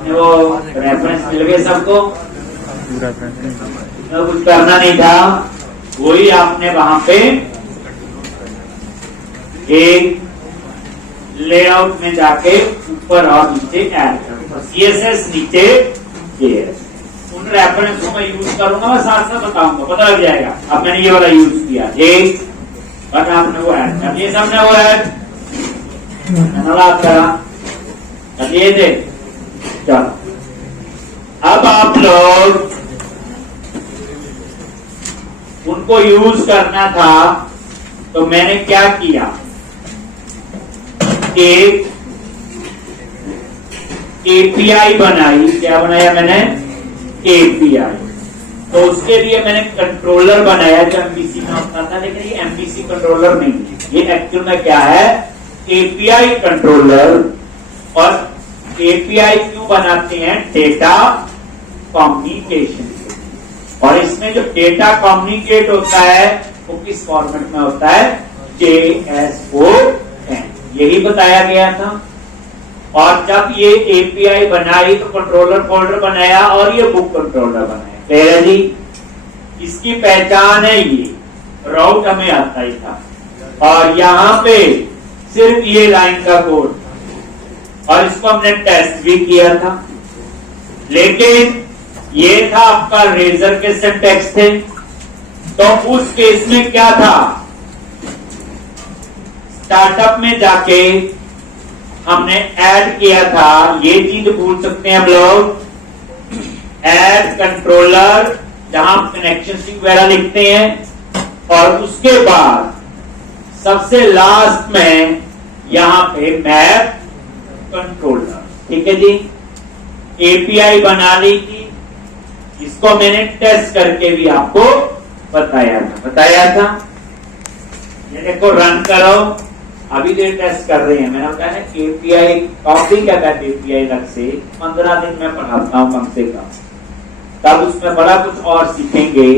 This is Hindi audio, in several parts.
आपने वो रेफरेंस मिल गए सबको, कुछ करना नहीं था, वही आपने वहां पे एक लेआउट में जाके ऊपर और नीचे ऐड करूंगा, CSS नीचे JS, उन रेफरेंस को मैं यूज करूंगा, मैं साथ साथ बताऊंगा, पता लग जाएगा। अब मैंने ये वाला यूज किया एक, बट आपने वो ऐड कर दिए, सबने वो ऐड कर दिए थे। चलो अब आप लोग उनको यूज करना था, तो मैंने क्या किया, एक API बनाई। क्या बनाया मैंने? API। तो उसके लिए मैंने कंट्रोलर बनाया जो MVC में होता था, लेकिन ये MVC कंट्रोलर नहीं है, ये एक्चुअल में क्या है, API कंट्रोलर। और API क्यों बनाते हैं? Data communication. और इसमें जो डेटा कम्युनिकेट होता है वो किस फॉर्मेट में होता है? JSON, यही बताया गया था। और जब ये API बनाई तो कंट्रोलर फोल्डर बनाया और ये बुक कंट्रोलर बनाया। क्लियर है जी? इसकी पहचान है ये, राउट हमें आता ही था। और यहां पे सिर्फ ये लाइन का कोड, और इसको हमने टेस्ट भी किया था, लेकिन ये था आपका रेजर के सिंटैक्स थे। तो उस केस में क्या था, स्टार्टअप में जाके हमने ऐड किया था, ये चीज भूल सकते हैं हम लोग, ऐड कंट्रोलर, जहां कनेक्शन स्ट्रिंग वगैरह लिखते हैं, और उसके बाद सबसे लास्ट में यहां पे मैप कंट्रोलर। ठीक है जी, API बना ली थी, इसको मैंने टेस्ट करके भी आपको बताया था। ये देखो रन करो, अभी जो टेस्ट कर रहे हैं, मैंने बताया ना API कॉपी क्या कहते हैं, API लग से 15 दिन में पढ़ाता हूं कम से कम, तब उसमें बड़ा कुछ और सीखेंगे।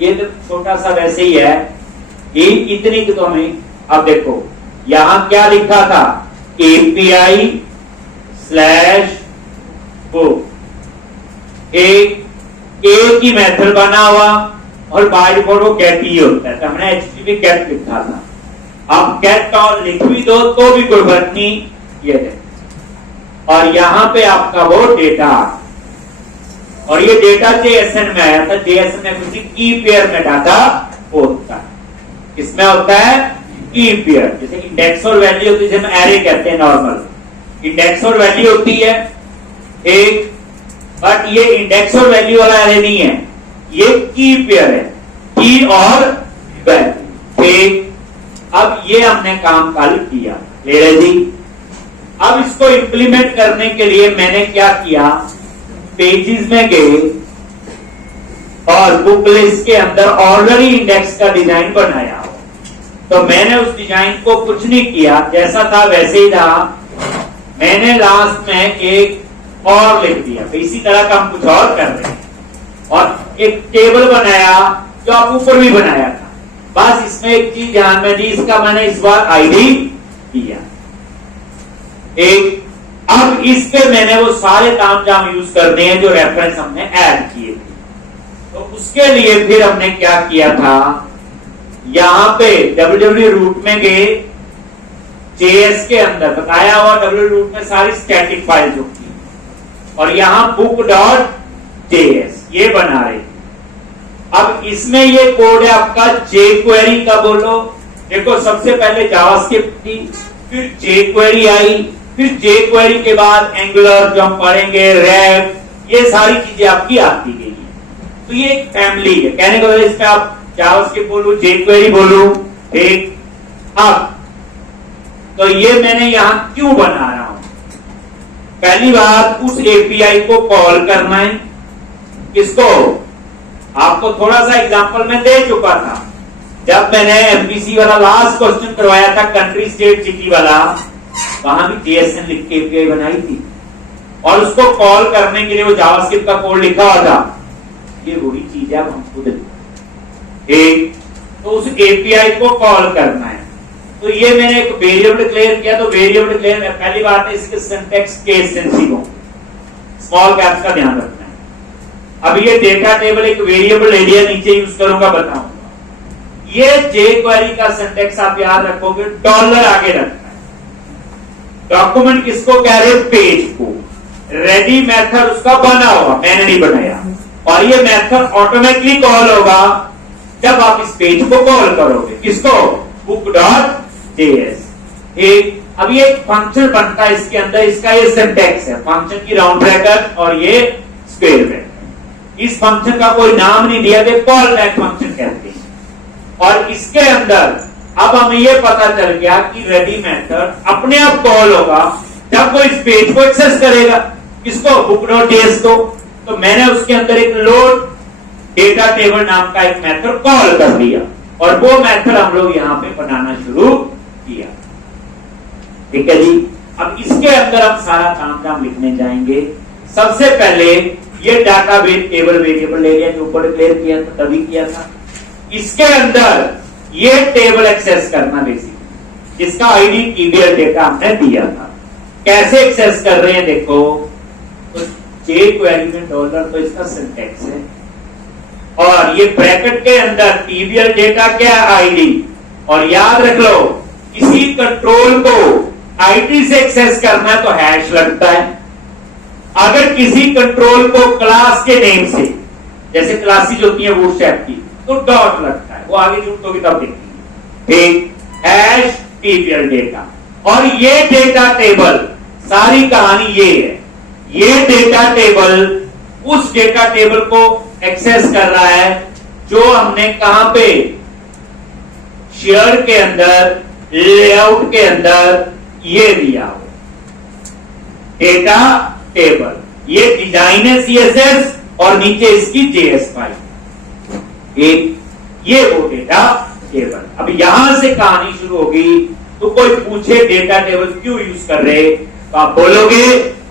ये तो छोटा सा वैसे ही है, ये इतनी की तो हमें। अब देखो यहां क्या लिखा था, API /book, एक ही मेथड बना हुआ, और बाय डिफॉल्ट वो गेट ही होता है, तो हमने HTTP गेट लिखा था। अब गेट और लिख भी दो तो भी कोई बात नहीं, ये है। और यहां पे आपका वो डेटा, और ये डेटा JSON में आया था। JSON में किसी की पेयर में डाटा होता है, इसमें होता है की पेयर, जैसे इंडेक्स और वैल्यू होती है, जिसे हम एरे कहते हैं। नॉर्मल इंडेक्स और वैल्यू होती है एक, बट ये इंडेक्स और वैल्यू वाला एरे नहीं है, ये की पेयर है, की और वैल्यू। ठीक, अब ये हमने काम कल किया। क्लियर है जी? अब इसको इंप्लीमेंट करने के लिए मैंने क्या किया, पेजेस में गए और बुक लिस्ट के अंदर ऑलरेडी इंडेक्स का डिजाइन बनाया। तो मैंने उस डिजाइन को कुछ नहीं किया, जैसा था वैसे ही था, मैंने लास्ट में एक और लिख दिया। तो इसी तरह का हम कुछ और कर रहे हैं, और एक टेबल बनाया जो आप ऊपर भी बनाया था। बस इसमें एक चीज ध्यान में दी, इसका मैंने इस बार ID दिया एक। अब इस पे मैंने वो सारे तामझाम यूज करने हैं जो रेफरेंस हमने ऐड किए थे। तो उसके लिए फिर हमने क्या किया था, यहां पे www रूट में गए, JS के अंदर बताया हुआ www रूट में सारी स्टैटिक फाइल्स होती है, और यहां book.js ये बना रहे। अब इसमें ये कोड है आपका jQuery का। बोलो देखो, सबसे पहले जावास्क्रिप्ट थी, फिर jQuery आई, फिर jQuery के बाद एंगुलर जो हम पढ़ेंगे, रैप, ये सारी चीजें आपकी आती गई है। तो ये एक फैमिली है। कहने का मतलब इसमें आप जावास्क्रिप्ट बोलूं, jQuery बोलूं, ठीक। अब तो ये मैंने यहां क्यों बना रहा हूं, पहली बात उस API को कॉल करना है। किसको? आपको थोड़ा सा एग्जांपल में दे चुका था, जब मैंने MVC वाला लास्ट क्वेश्चन करवाया था, कंट्री स्टेट सिटी वाला, वहां भी JSON लिख के API बनाई थी, और उसको कॉल करने के लिए वो जावास्क्रिप्ट का कोड लिखा हुआ था। ये वही चीज है, हम खुद एक तो उस API को कॉल करना है। तो ये मैंने एक वेरिएबल डिक्लेयर किया। तो वेरिएबल डिक्लेयर, पहली बात है इसके सिंटैक्स केस सेंसिटिव हो, स्मॉल कैप्स का ध्यान रखना है। अब ये डेटा टेबल एक वेरिएबल ले लिया, नीचे यूज करूंगा, बताऊंगा। ये जे क्वेरी का सिंटेक्स आप याद रखोगे, डॉलर आगे रखना है। डॉक्यूमेंट किसको कह रहे, पेज को। रेडी मेथड उसका बना हुआ, मैंने नहीं बनाया, और ये मेथड ऑटोमेटिकली कॉल होगा जब आप इस पेज को कॉल करोगे। किसको, book.js। ठीक, अब ये एक फंक्शन बनता है इसके अंदर, इसका ये सिंटेक्स है, फंक्शन की राउंड ब्रैकेट और ये स्क्वायर ब्रैकेट। इस फंक्शन का कोई नाम नहीं दिया, कॉल बैक फंक्शन कहते हैं। और इसके अंदर अब हमें ये पता चल गया कि रेडी मेथड अपने आप कॉल होगा जब वो इस पेज को एक्सेस करेगा। किसको, book.js को। तो मैंने उसके अंदर एक लोड डेटा टेबल नाम का एक मेथड कॉल कर दिया, और वो मेथड हम लोग यहां पे बनाना शुरू किया। ठीक है जी। अब इसके अंदर हम सारा काम लिखने जाएंगे। सबसे पहले ये डाटाबेस टेबल वेरिएबल ले लिया, जो ऊपर डिक्लेयर किया था तभी किया था। इसके अंदर ये टेबल एक्सेस करना बेसिक, जिसका आईडी टीबीएल डेटा हमने दिया था। कैसे एक्सेस कर रहे हैं देखो, तो जे क्वेरी में डॉलर तो इसका सिंटेक्स है, और ये ब्रैकेट के अंदर टीबीएल डेटा क्या आईडी। और याद रख लो, किसी कंट्रोल को आईडी से एक्सेस करना है तो हैश लगता है। अगर किसी कंट्रोल को क्लास के नेम से, जैसे क्लासेज होती है बूटस्ट्रैप की, तो डॉट लगता है, वो आगे जरूरत होगी तब देखेंगे। ठीक, हैश टीबीएल डेटा। और ये डेटा टेबल, सारी कहानी ये है, ये डेटा टेबल उस डेटा टेबल को एक्सेस कर रहा है जो हमने कहां पे, शेयर के अंदर, लेआउट के अंदर ये दिया हो डेटा टेबल। ये डिजाइन है सीएसएस और नीचे इसकी जेएस फाइल। एक ये वो डेटा टेबल। अब यहां से कहानी शुरू होगी। तो कोई पूछे डेटा टेबल क्यों यूज कर रहे, तो आप बोलोगे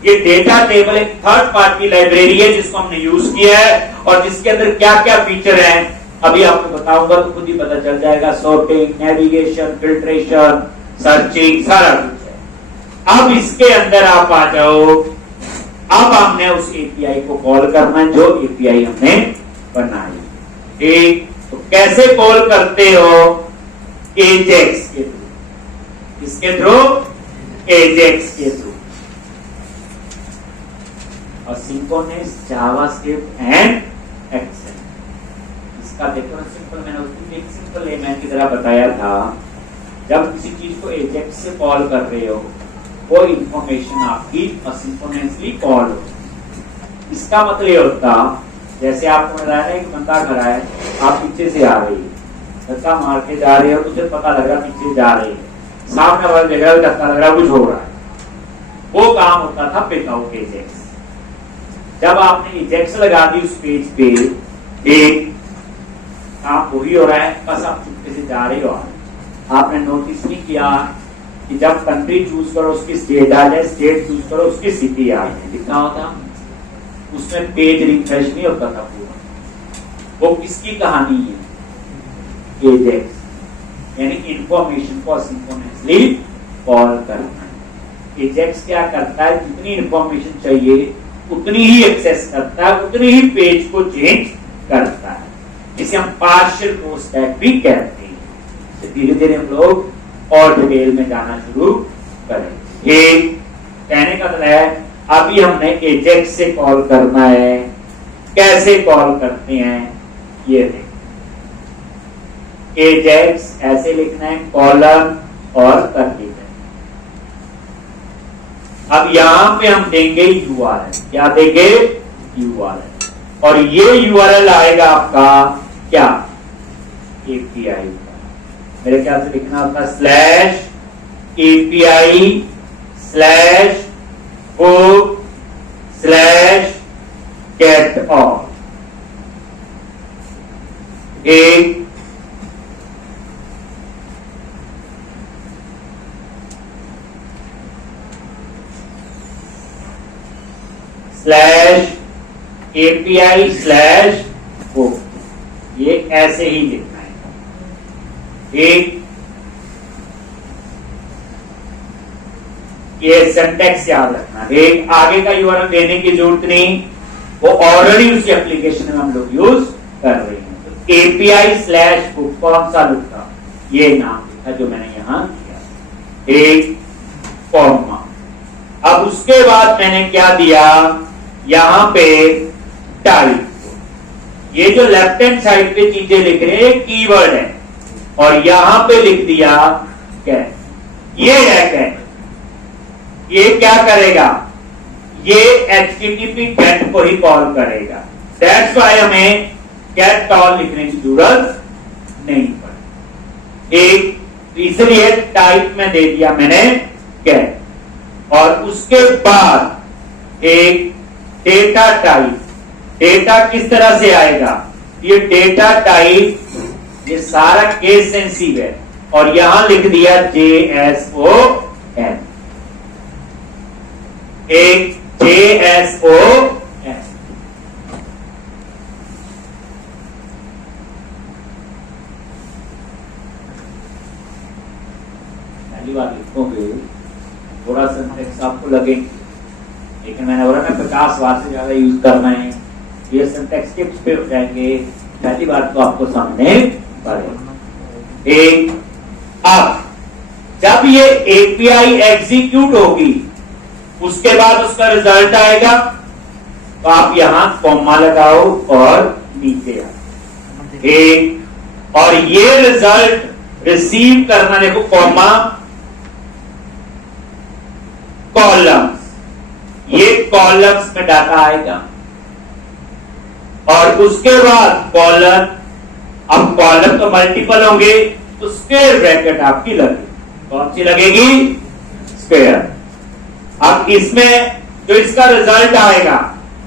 ये डेटा टेबल एक थर्ड पार्टी लाइब्रेरी है जिसको हमने यूज किया है, और जिसके अंदर क्या क्या फीचर है अभी आपको बताऊंगा तो खुद ही पता चल जाएगा। सॉर्टिंग, नेविगेशन, फिल्ट्रेशन, सर्चिंग, सारा कुछ है। अब इसके अंदर आप आ जाओ। अब हमने उस एपीआई को कॉल करना है जो एपीआई हमने बनाई। ठीक, तो कैसे कॉल करते हो, एजेक्स के थ्रू। इसके थ्रू, एजेक्स के थ्रू। Synchronous, JavaScript and Excel. इसका देखो सिंपल, मैंने उस दिन एक सिंपल लेमैन की तरह बताया था। जब किसी चीज को एजेक्स से कॉल कर रहे हो, वो इंफॉर्मेशन आपकी असिंक्रोनसली कॉल हो। इसका मतलब ये होता, जैसे आपको बताया ना, एक बंदा खड़ा है, आप पीछे से आ रही है, धक्का मार के जा रहे हो, तुझे पता लग रहा पीछे जा रही है, सामने वाला देख रहा है, धक्का लग रहा कुछ हो रहा है। वो काम होता था विदाउट एजेक्स। जब आपने एजेक्स लगा दी उस पेज पे, एक काम वही हो रहा है, बस आप चुपके से जा रहे हो। आपने नोटिस नहीं किया कि जब कंट्री चूज करो उसकी स्टेट आ जाए, स्टेट चूज करो उसकी सिटी आ जाए, लिखा होता, उसमें पेज रिफ्रेश नहीं होता था पूरा। वो किसकी कहानी है, एजेक्स, यानी इंफॉर्मेशन को असिंक्रोनसली कॉल करना। एजेक्स क्या करता है, जितनी इंफॉर्मेशन चाहिए उतनी ही एक्सेस करता है, उतनी ही पेज को चेंज करता है। इसे हम पार्शियल को स्टैक भी कहते हैं। धीरे धीरे हम लोग और डिटेल में जाना शुरू करें। एक कहने का मतलब है, अभी हमने एजेक्स से कॉल करना है। कैसे कॉल करते हैं ये देखें। एजेक्स ऐसे लिखना है, कॉलम और कर्ली। अब यहां पे हम देंगे यूआरएल। क्या देंगे, यूआरएल। और ये यूआरएल आएगा आपका क्या, एपीआई का। मेरे ख्याल से लिखना होता /API/book/get_all। एक /API/book, ये ऐसे ही लिखना है। एक ये सिंटैक्स याद रखना, एक आगे का यूआरएल देने की जरूरत नहीं, वो ऑलरेडी उसी एप्लीकेशन में हम लोग यूज कर रहे हैं। तो API/book कौन सा लिखा, ये नाम लिखा जो मैंने यहां किया, एक कॉमा। अब उसके बाद मैंने क्या दिया, यहां पे टाइप, ये जो लेफ्ट हैंड साइड पे चीजें लिख रहे हैं कीवर्ड है, और यहां पे लिख दिया कैट। ये है कैट, ये क्या करेगा, ये HTTP गेट को ही कॉल करेगा। दैट्स व्हाई हमें गेट कॉल लिखने की जरूरत नहीं पड़ी। एक इसलिए टाइप में दे दिया मैंने गेट, और उसके बाद एक डेटा टाइप। डेटा किस तरह से आएगा, ये डेटा टाइप ये सारा केस सेंसिटिव है, और यहां लिख दिया JSON, एक JSON। पहली बार लिखोगे थोड़ा सिंटैक्स आपको लगेंगे, लेकिन मैंने बोला ना 50 बार से ज्यादा यूज करना है, ये सिंटैक्स टिप्स पे हो जाएंगे, पहली बार तो आपको समझने पड़ेगा। एक अब जब ये API एग्जीक्यूट होगी, उसके बाद उसका रिजल्ट आएगा, तो आप यहां कॉमा लगाओ और नीचे आओ एक, और ये रिजल्ट रिसीव करना, देखो कॉमा कॉलम्स, ये कॉलम्स में डाटा आएगा, और उसके बाद कॉलम, अब कॉलम तो मल्टीपल होंगे, तो स्क्वायर ब्रैकेट आपकी लगेगी, कौन सी लगेगी, स्क्वायर। अब इसमें जो इसका रिजल्ट आएगा,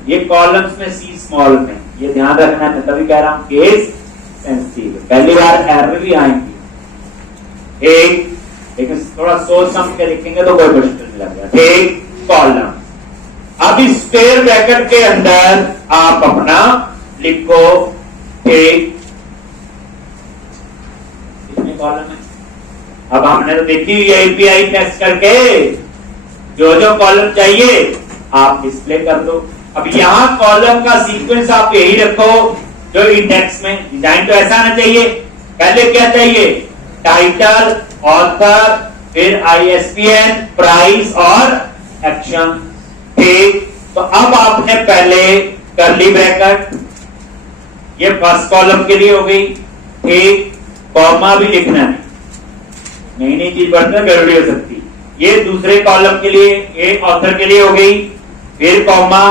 ये कॉलम्स में C स्मॉल में, ये ध्यान रखना है, तभी कह रहा हूं केस सेंसिटिव, पहली बार एरर भी आएंगी। एक, लेकिन थोड़ा सोच समझ के लिखेंगे तो कोई मुश्किल नहीं लगेगा। एक कॉलम, अब इस स्क्वायर ब्रैकेट के अंदर आप अपना लिखो एक, कितने कॉलम है, अब हमने तो देखी हुई API टेस्ट करके, जो जो कॉलम चाहिए आप डिस्प्ले कर दो। अब यहां कॉलम का सीक्वेंस आप यही रखो जो इंडेक्स में। डिजाइन तो ऐसा आना चाहिए, पहले क्या चाहिए, टाइटल, ऑथर, फिर ISBN, प्राइस और एक्शन। ठीक, तो अब आपने पहले कर्ली ब्रैकेट, ये फर्स्ट कॉलम के लिए हो गई, ठीक, कॉमा भी लिखना है, नई नई चीज बढ़ने गड़बड़ी हो सकती। ये दूसरे कॉलम के लिए, ये ऑथर के लिए हो गई, फिर कॉमा,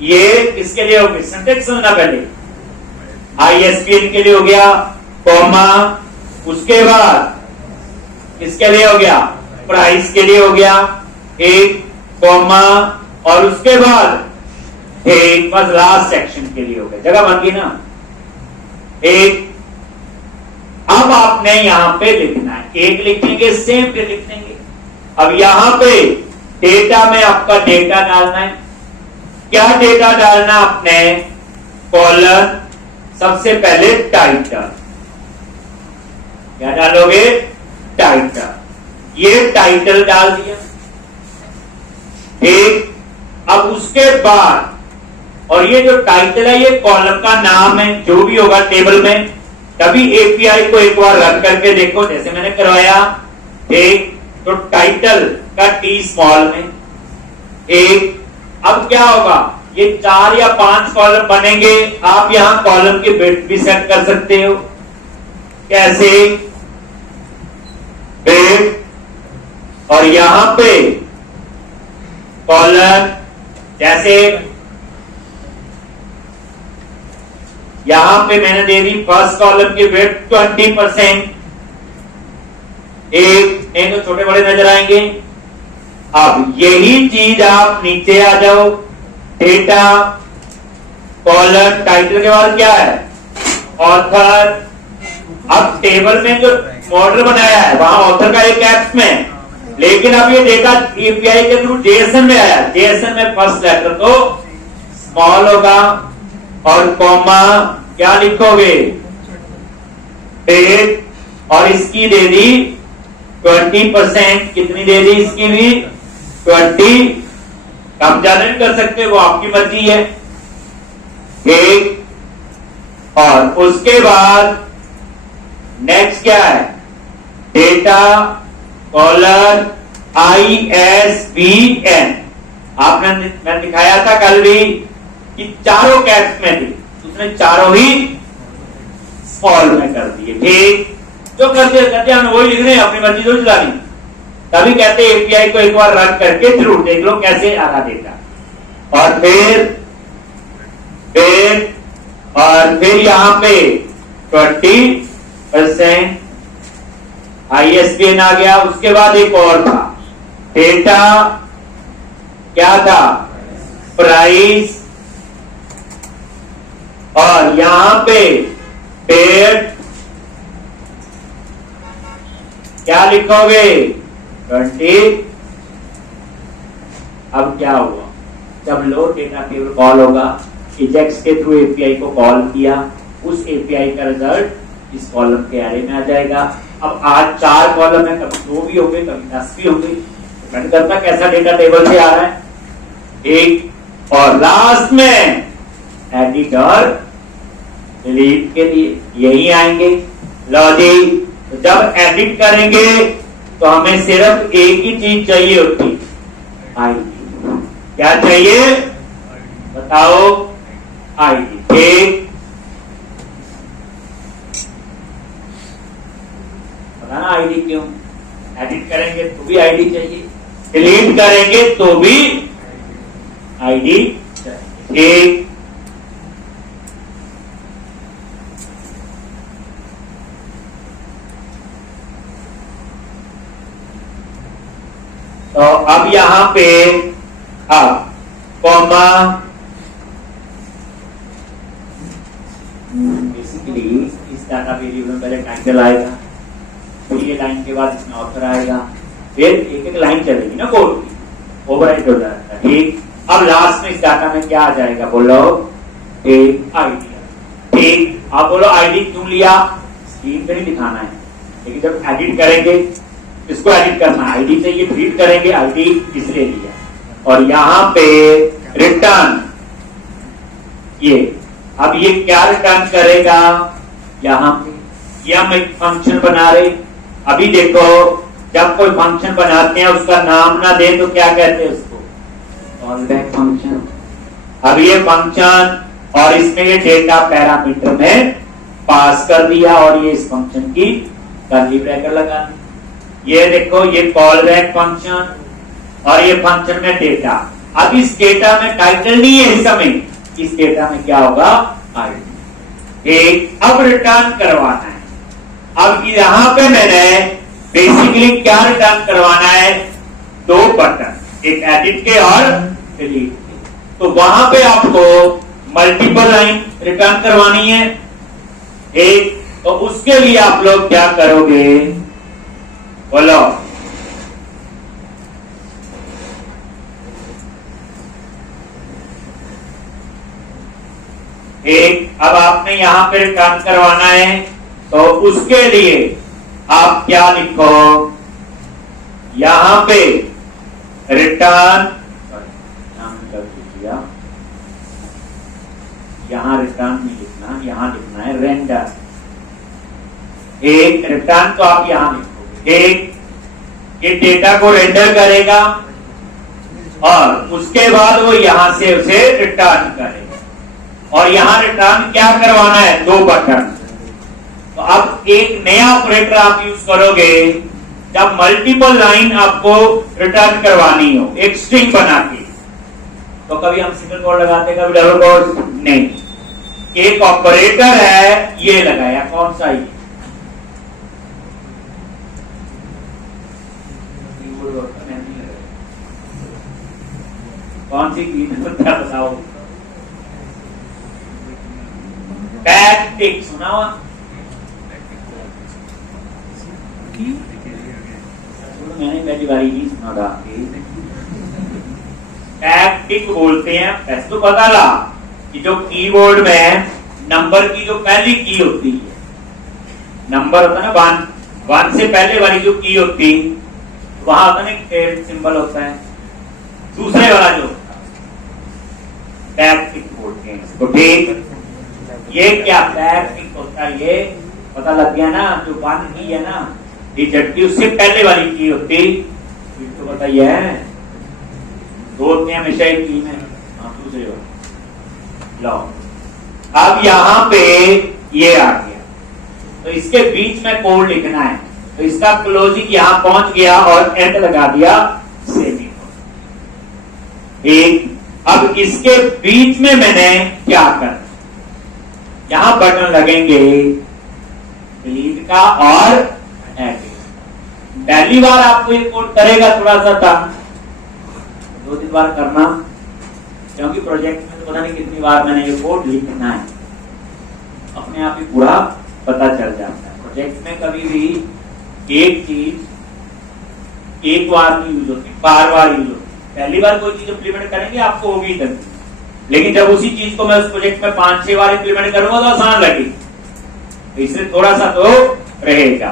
ये किसके लिए हो गई, सिंटैक्स समझना पहले, ISBN के लिए हो गया, कॉमा, उसके बाद किसके लिए हो गया, प्राइस के लिए हो गया, एक कॉमा, और उसके बाद एक बस लास्ट सेक्शन के लिए हो गया, जगह बन गई ना एक। अब आपने यहां पे लिखना है, एक लिखेंगे सेम पे लिख देंगे। अब यहां पे डेटा में आपका डेटा डालना है, क्या डेटा डालना आपने, कॉलम, सबसे पहले टाइटल, क्या डालोगे, टाइटल, ये टाइटल डाल दिया, ठीक। अब उसके बाद, और ये जो टाइटल है ये कॉलम का नाम है, जो भी होगा टेबल में, तभी API को एक बार रन करके देखो, जैसे मैंने करवाया, ठीक, तो टाइटल का T स्मॉल में एक। अब क्या होगा, ये 4 या 5 कॉलम बनेंगे, आप यहां कॉलम के बिट भी सेट कर सकते हो, कैसे, बिट, और यहां पे कॉलम, जैसे यहां पे मैंने दे दी फर्स्ट कॉलम की वेट 20%, एक, नहीं तो छोटे बड़े नजर आएंगे। अब यही चीज आप नीचे आ जाओ, डेटा, कॉलम, टाइटल के बाद क्या है, ऑथर। अब टेबल में जो मॉडल बनाया है वहां ऑथर का एक कैप्स में, लेकिन अब ये डेटा API के थ्रू JSON में आया, JSON में फर्स्ट लेटर तो स्मॉल होगा, और कॉमा, क्या लिखोगे, डेट, और इसकी दे दी 20%, कितनी दे दी इसकी भी 20, कम ज्यादा नहीं कर सकते, वो आपकी मर्जी है। ठीक, और उसके बाद नेक्स्ट क्या है, डेटा कॉलर ISBN। आपने मैं दिखाया था कल भी कि चारों कैप्स में थी, उसने चारों ही स्मॉल में कर दिए। ठीक, जो करते हैं वही लिख रहे हैं, अपनी मर्जी तो चलानी। तभी कहते हैं एपीआई को एक बार रन करके जरूर देख लो कैसे आ रहा डेटा। और फिर यहां पे 20% ISBN आ गया। उसके बाद एक और था, डेटा क्या था, प्राइस, और यहां पे पेड क्या लिखोगे, 20। अब क्या हुआ, जब लोड डेटा टेबल कॉल होगा, एजेक्स के थ्रू एपीआई को कॉल किया, उस एपीआई का रिजल्ट इस कॉलम के एरे में आ जाएगा। अब आज 4 कॉलम है, कभी 2 भी होंगे, कभी 10 भी होंगे, डिपेंड करता कैसा डेटा टेबल से आ रहा है। एक और लास्ट में एडिट और डिलीट के लिए यही आएंगे। लो जी, तो जब एडिट करेंगे तो हमें सिर्फ एक ही चीज चाहिए होती, आईडी। क्या चाहिए बताओ, आईडी। ठीक, पता ना आईडी क्यों, एडिट करेंगे तो भी आईडी चाहिए, डिलीट करेंगे तो भी आईडी चाहिए। ठीक, तो अब यहां पे कॉमा, बेसिकली इस डाटा वेरिएबल में पहले टाइटल आएगा, फिर ये लाइन के बाद इसमें ऑथर आएगा, फिर एक एक लाइन चलेगी ना कोड की, ओवरराइट हो जाता है। ठीक, अब लास्ट में इस डाटा में क्या आ जाएगा, बोलो एक आईडी। ठीक, आप बोलो आईडी क्यों लिया, स्क्रीन पे नहीं दिखाना है, लेकिन जब एडिट करेंगे, इसको एडिट करना, आईडी चाहिए, डिलीट करेंगे, आईडी इसलिए लिया। और यहां पे रिटर्न, ये अब ये क्या रिटर्न करेगा, यहां पे ये हम एक फंक्शन बना रहे। अभी देखो, जब कोई फंक्शन बनाते हैं उसका नाम ना दे तो क्या कहते हैं उसको, कॉलबैक फंक्शन। अब ये फंक्शन और इसमें ये डेटा पैरामीटर में पास कर दिया और ये इस फंक्शन की कर्ली ब्रैकेट लगा दी। ये देखो, ये कॉलबैक फंक्शन और ये फंक्शन में डेटा। अब इस डेटा में टाइटल नहीं है इस समय, इस डेटा में क्या होगा, आईडी। एक, अब रिटर्न करवाना है। अब यहां पे मैंने बेसिकली क्या रिटर्न करवाना है, 2 बटन, एक एडिट के और डिलीट के। तो वहां पे आपको मल्टीपल लाइन रिटर्न करवानी है एक, तो उसके लिए आप लोग क्या करोगे, बोलो एक। अब आपने यहां पे रिटर्न करवाना है तो उसके लिए आप क्या लिखो, यहां पे रिटर्न, यहां रिटर्न नहीं लिखना, यहां लिखना है रेंडर। एक रिटर्न तो आप यहां लिखोगे, एक ये डेटा को रेंडर करेगा और उसके बाद वो यहां से उसे रिटर्न करेगा। और यहां रिटर्न क्या करवाना है, 2 बटन। तो अब एक नया ऑपरेटर आप यूज करोगे जब मल्टीपल लाइन आपको रिटर्न करवानी हो, एक स्ट्रिंग बना के। तो कभी हम सिंगल कोड लगाते, कभी डबल कोड नहीं, एक ऑपरेटर है ये लगाया, कौन सा ये, कौन सी की बताओ, टैक्टिक सुना हुआ, मैंने पहली बार ही सुना था। टैक्टिक बोलते हैं, ऐसे तो पता ला कि जो कीबोर्ड में नंबर की जो पहली की होती है, नंबर होता है ना 1 से पहले वाली जो की होती, वहां होता है ना सिंबल होता है, दूसरे वाला जो बैकटिक बोलते हैं इसको, ठीक। ये क्या बैकटिक होता है, ये पता लग गया ना, जो वन की है ना ये झटकी उससे पहले वाली की होती, तो बताइए है दो होते हैं हमेशा एक की में, हाँ दूसरे वाली। लो अब यहाँ पे ये आ गया, तो इसके बीच में कोड लिखना है, तो इसका क्लोजिंग यहां पहुंच गया और एंड लगा दिया सेमीकोलन। एक अब इसके बीच में मैंने क्या करना, यहां बटन लगेंगे डिलीट का और एडिट। पहली बार आपको ये कोड करेगा थोड़ा सा था, 2-3 बार करना, क्योंकि प्रोजेक्ट में तो पता नहीं कितनी बार मैंने ये कोड लिखना है, अपने आप ही पूरा पता चल जाता है। प्रोजेक्ट में कभी भी एक चीज एक बार नहीं यूज होती, बार बार यूज होती। पहली बार कोई चीज इंप्लीमेंट करेंगे आपको होगी तक, लेकिन जब उसी चीज को मैं उस प्रोजेक्ट में 5-6 बार इंप्लीमेंट करूंगा तो आसान लगेगी, तो इसलिए थोड़ा सा तो रहेगा।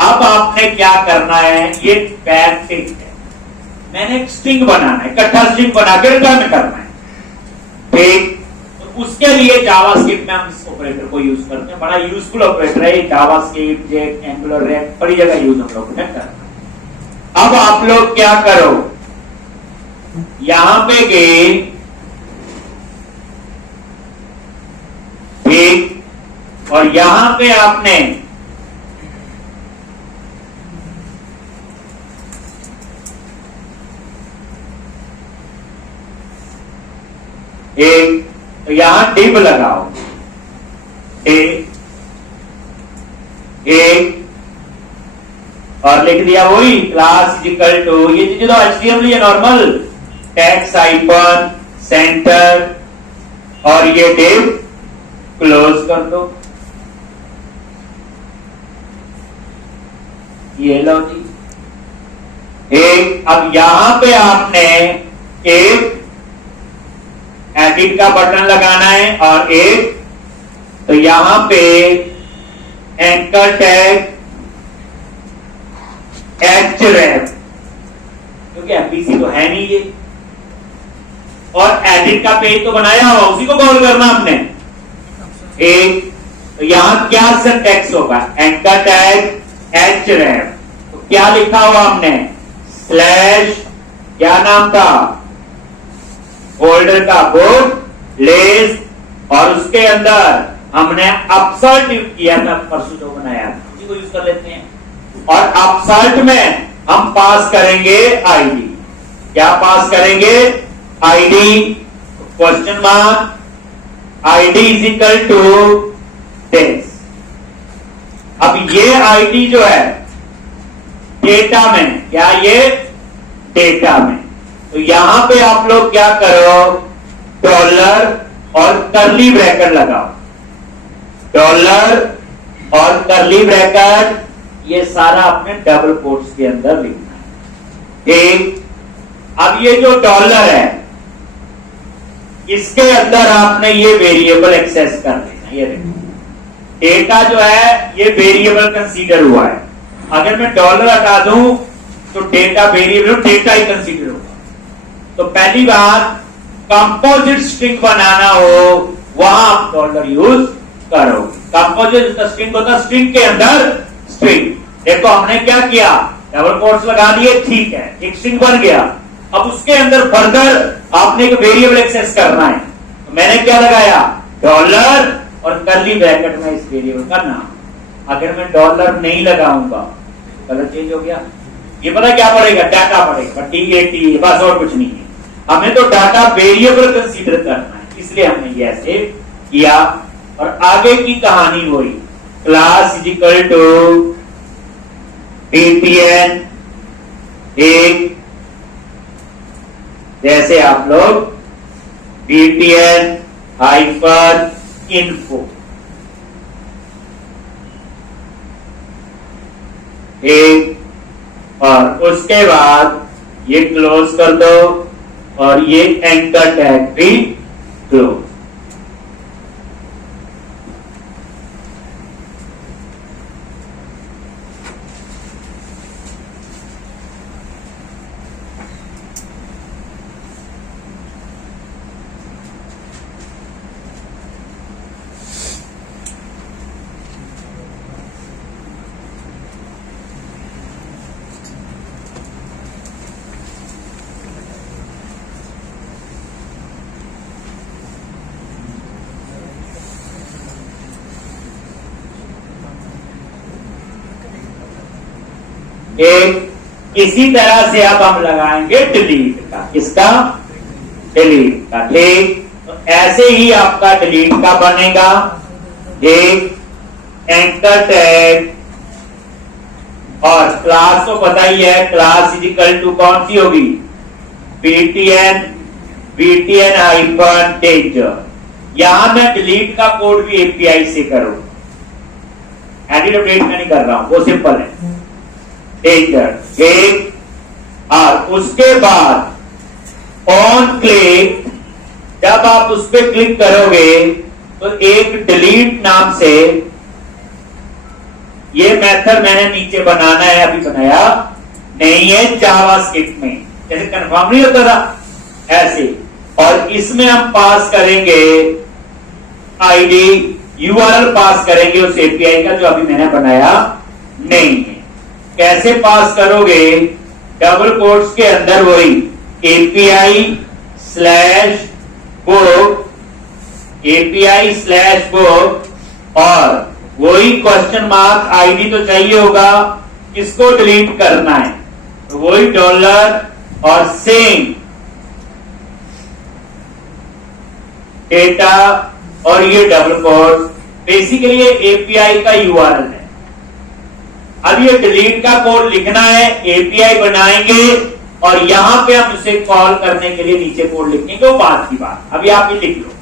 अब आपने क्या करना है, ये बैकटिक है, मैंने एक स्ट्रिंग बनाना है, इकट्ठा स्ट्रिंग बना के रिटर्न करना है, ठीक। तो उसके लिए जावास्क्रिप्ट में हम इस ऑपरेटर को यूज करते हैं, बड़ा यूजफुल ऑपरेटर है जावास्क्रिप्ट, जेट, एंगुलर, रेक्ट, बड़ी जगह यूज हम लोग करते हैं। अब आप लोग क्या करो, यहां पे गए, ठीक, और यहां पे आपने एक, तो यहां डिव लगाओ, एक और लिख दिया वही क्लास इज इक्वल टू, ये चीजें तो एचटीएमएल है नॉर्मल, टैक्स आइकन, सेंटर, और ये डिव क्लोज कर दो, ये लो जी। एक अब यहां पे आपने एक एडिट का बटन लगाना है और एक, तो यहां पे एंकर टैग href, क्योंकि एमपीसी तो है नहीं ये, और एडिट का पेज तो बनाया हुआ उसी को कॉल करना आपने। एक, तो यहां क्या सिंटैक्स होगा, एंकर टैग href, तो क्या लिखा हुआ हमने, स्लैश, क्या नाम था फोल्डर का, बुक लेस, और उसके अंदर हमने अपसर्ट किया था परसों जो बनाया था, उसी को यूज कर लेते हैं। और अपसर्ट में हम पास करेंगे आईडी, क्या पास करेंगे, ID, question mark, ID is equal to this. अब ये आईडी जो है डेटा में, क्या ये डेटा में, तो यहां पे आप लोग क्या करो, डॉलर और करली ब्रैकेट लगाओ, डॉलर और करली ब्रैकेट, ये सारा अपने डबल कोट्स के अंदर लिखना है, ठीक। अब ये जो डॉलर है इसके अंदर आपने ये वेरिएबल एक्सेस कर लेना, ये देखो डेटा जो है ये वेरिएबल कंसीडर हुआ है, अगर मैं डॉलर हटा दूं तो डेटा वेरिएबल डेटा ही कंसीडर होगा। तो पहली बात कंपोजिट स्ट्रिंग बनाना हो वहां आप डॉलर यूज करो, कंपोजिट स्ट्रिंग होता स्ट्रिंग के अंदर स्ट्रिंग। देखो हमने क्या किया, डबल कोट्स लगा दिए, ठीक है, एक स्ट्रिंग बन गया। अब उसके अंदर फर्दर आपने एक वेरिएबल एक्सेस करना है, तो मैंने क्या लगाया, डॉलर और करली ब्रैकेट में इस वेरिएबल का नाम। अगर मैं डॉलर नहीं लगाऊंगा कलर चेंज हो गया, ये पता क्या पड़ेगा, डाटा पड़ेगा, DATA, बस और कुछ नहीं है। हमें तो डाटा वेरिएबल कंसीडर करना है, इसलिए हमने ये ऐसे किया। और आगे की कहानी वही, class is equal to btn, एक, जैसे आप लोग btn हाइफन info, एक, और उसके बाद ये क्लोज कर दो और ये एंकर टैग भी क्लोज। एक इसी तरह से अब हम लगाएंगे डिलीट का, किसका? डिलीट का। ठीक, तो ऐसे ही आपका डिलीट का बनेगा। एक एंकर टैग और क्लास तो पता ही है, क्लास इज इक्वल टू कौन सी होगी? btn hyphen टेंजर। यहां मैं डिलीट का कोड भी एपीआई से करूं, एडिट अपडेट में नहीं कर रहा हूं, वो सिंपल है। टेंजर ठीक, और उसके बाद ऑन क्लिक, जब आप उस पर क्लिक करोगे तो एक डिलीट नाम से ये मेथड मैंने नीचे बनाना है, अभी बनाया नहीं है जावास्क्रिप्ट में, जैसे कंफर्म नहीं होता था ऐसे। और इसमें हम पास करेंगे आईडी, यूआरएल पास करेंगे उस एपीआई का जो अभी मैंने बनाया नहीं है। कैसे पास करोगे? डबल कोट्स के अंदर वही API slash book, API slash book, और वही क्वेश्चन मार्क आईडी तो चाहिए होगा, किसको डिलीट करना है, तो वही डॉलर और सेम डेटा और ये डबल कोट, बेसिकली ये एपीआई का यूआरएल है। अब ये डिलीट का कोड लिखना है, एपीआई बनाएंगे और यहां पे हम उसे कॉल करने के लिए नीचे कोड लिखेंगे, वो बात की बात। अभी आप ये लिख लो,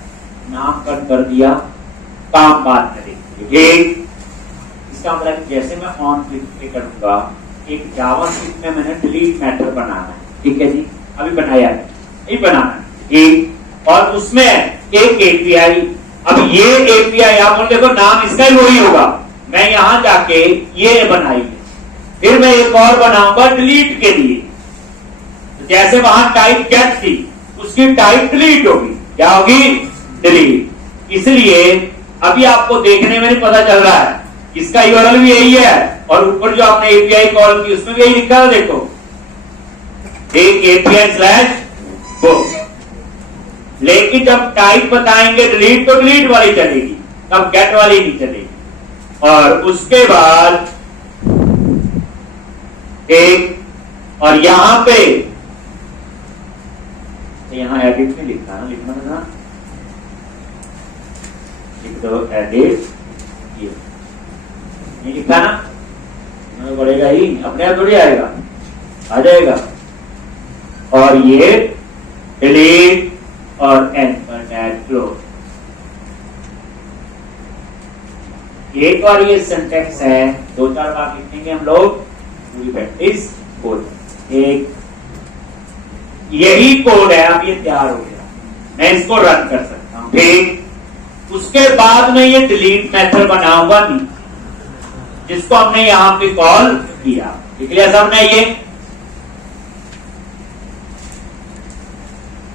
नाम कट कर दिया, काम बात करेंगे। ठीक, इसका मतलब जैसे मैं ऑन क्लिक पे करूंगा, एक जावास्क्रिप्ट में मैंने डिलीट मेथड बनाना है, ठीक है जी, अभी बनाया है, ये बनाना है। ठीक, और उसमें एक एपीआई, अब ये एपीआई आप बोल देखो नाम इसका ही वही होगा, मैं यहां जाके ये बनाई है, फिर मैं एक और बनाऊंगा डिलीट के लिए, तो जैसे वहां टाइप गेट थी, उसकी टाइप डिलीट होगी, क्या होगी? डिलीट। इसलिए अभी आपको देखने में नहीं पता चल रहा है, इसका यूआरएल भी यही है और ऊपर जो आपने एपीआई कॉल की उसमें भी यही लिखा है, देखो एक एपीआई स्लैश बुक। लेकिन जब टाइप बताएंगे डिलीट, तो डिलीट वाली चलेगी, तब गेट वाली नहीं चलेगी। और उसके बाद एक, और यहां पे यहां एडिट में लिखा ना, लिखना था, लिख दो एडिट, ये नहीं लिखा ना, बढ़ेगा ही, अपने आप थोड़ी आएगा, आ जाएगा। और ये डिलीट और एंटर टैग क्लोज। एक बार ये सिंटैक्स है, 2-4 बार लिखेंगे हम लोग, पूरी प्रैक्टिस कोड। एक यही कोड है, अब ये तैयार हो गया, मैं इसको रन कर सकता हूं। ठीक, उसके बाद में ये डिलीट मेथड बनाऊंगा नहीं, जिसको हमने यहां पे कॉल किया, लिख लिया सबने?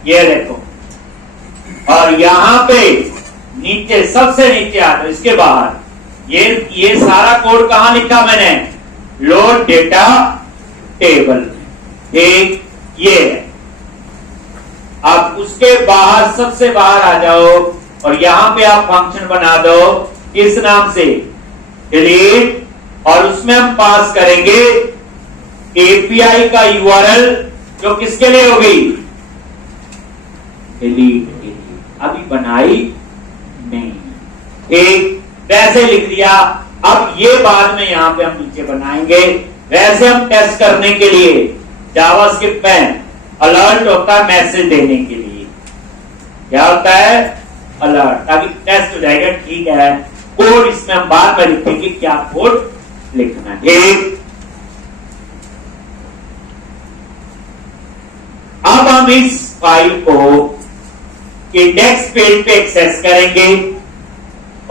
ये देखो, और यहां पे नीचे सबसे नीचे आता, इसके बाहर ये सारा कोड कहां लिखा मैंने? Load data table. ठीक, ये है। अब उसके बाहर सबसे बाहर आ जाओ और यहां पे आप फंक्शन बना दो, किस नाम से? डिलीट, और उसमें हम पास करेंगे एपीआई का यूआरएल, जो किसके लिए होगी? डिलीट के लिए। अभी बनाई नहीं, एक वैसे लिख दिया। अब ये बाद में यहां पे हम नीचे बनाएंगे। वैसे हम टेस्ट करने के लिए जावास्क्रिप्ट में अलर्ट होता है मैसेज देने के लिए, क्या होता है? अलर्ट, ताकि टेस्ट हो जाएगा। ठीक है, कोड इसमें हम बाद में लिखेंगे, क्या कोड लिखना है। ठीक, अब हम इस फाइल को इंडेक्स पेज पे एक्सेस करेंगे